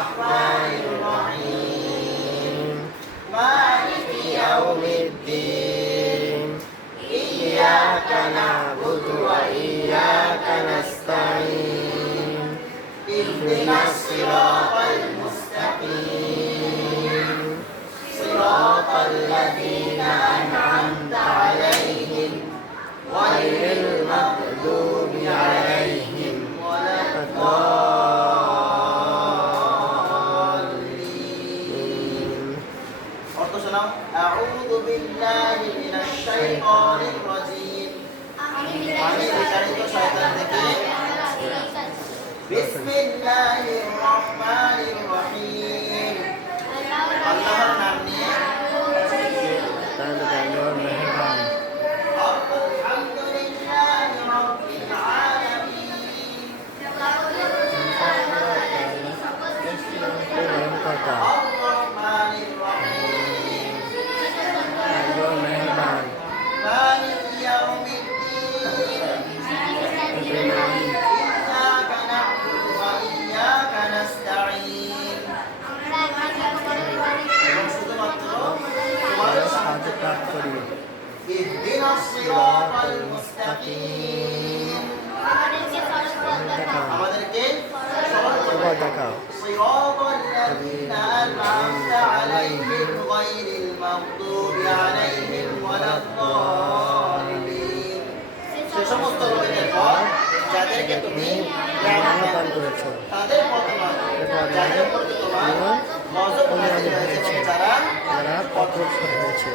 الرحمن الرحيم مالك يوم الدين إياك نعبد وإياك نستعين اهدنا الصراط المستقيم صراط الذين أنعمت عليهم غير المغضوب عليهم ولا الضالين. أعوذ بالله من الشيطان الرجيم. بسم الله الرحمن الرحيم. আল্লাহর নাম নিয়ে আলহামদুলিল্লাহি রাব্বিল আলামিন। আর-রাহমানির রহিম মালিক ইয়াউমিদ্দিন ইয়্যাকা না'বুদু ওয়া ইয়্যাকা নাস্তাঈন। اهدنا الصراط المستقيم صراط الذين أنعمت عليهم غير المغضوب عليهم ولا الضالين. সে সমস্ত লোকেদের পর যাদেরকে তুমি দান করেছো তাদের পথ নয় যাদের উপর তোমার গজব নাযিল হয়েছে, যারা পথভ্রষ্ট হয়েছে।